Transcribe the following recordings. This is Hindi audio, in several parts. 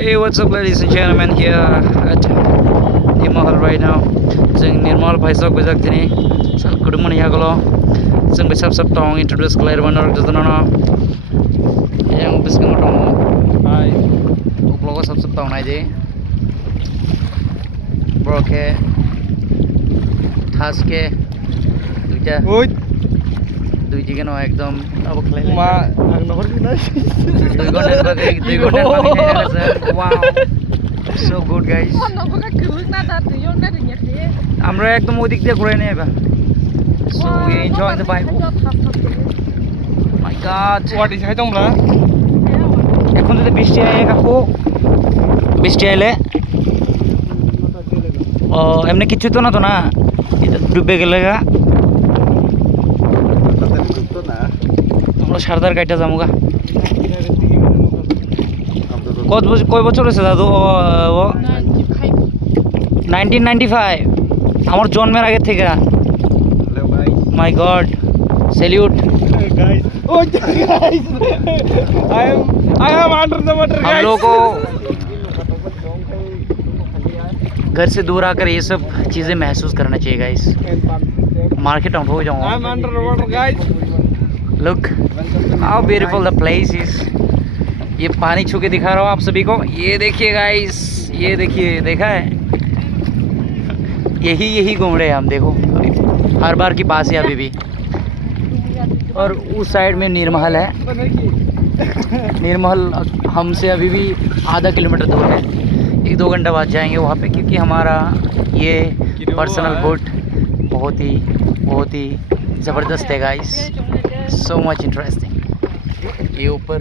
Hey, what's up, ladies and gentlemen? Here at Nirmal right now. Jeng Nirmal Paisok Bezak Tini. Sal Kudumun Yagolo. Jeng Besap Sap Tong introduce Claire Banner to the Nana. Yang Biscum Tong. Hi. Uplogo Sap Sap Tong Naji. Broke. Taske. Duja. Woi, দুই দিকে ন একদম আবো খেলাইলে মা আগ নহর কি নাই দুই ঘন্টার বাকি 2 ঘন্টার বাকি নাই আছে ওয়াও সো গুড গাইস আমরা একদম ওই দিক দিয়ে ঘুরে নিয়ে এবার so we enjoying the vibe my god what is হাইতং ব্রা এখন যদি বৃষ্টি আয় কাকু বৃষ্টি আইলে ও এমনি কিছু তো না এটা ডুবে গেলে গা আমরা সারদার গাড়িটা যামুগা কয় বছর হয়েছে দাদু ও 1995 আমার জন্মের আগে থেকে my god salute guys oh guys I am under the water हम लोग को घर से दूर आकर ये सब चीज़ें महसूस करना चाहिए गाइस मार्केट आउट हो जाऊँ आई am under the water guys look how beautiful the place is ये पानी छू के दिखा रहा हूँ आप सभी को ये देखिए गाइस ये देखिए देखा है यही घूम रहे हैं हम देखो अभी हर बार की पास है अभी भी और उस साइड में नीरमहल है नीरमहल हमसे अभी भी आधा किलोमीटर दूर है 1-2 घंटा बाद जाएंगे वहाँ पे क्योंकि हमारा ये पर्सनल बोट बहुत ही ज़बरदस्त है गाइस सो मच इंटरेस्टिंग ये ऊपर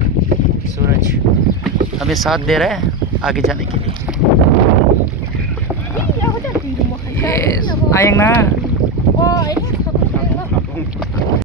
सूरज हमें साथ दे रहा है आगे जाने के लिए आएंगे ना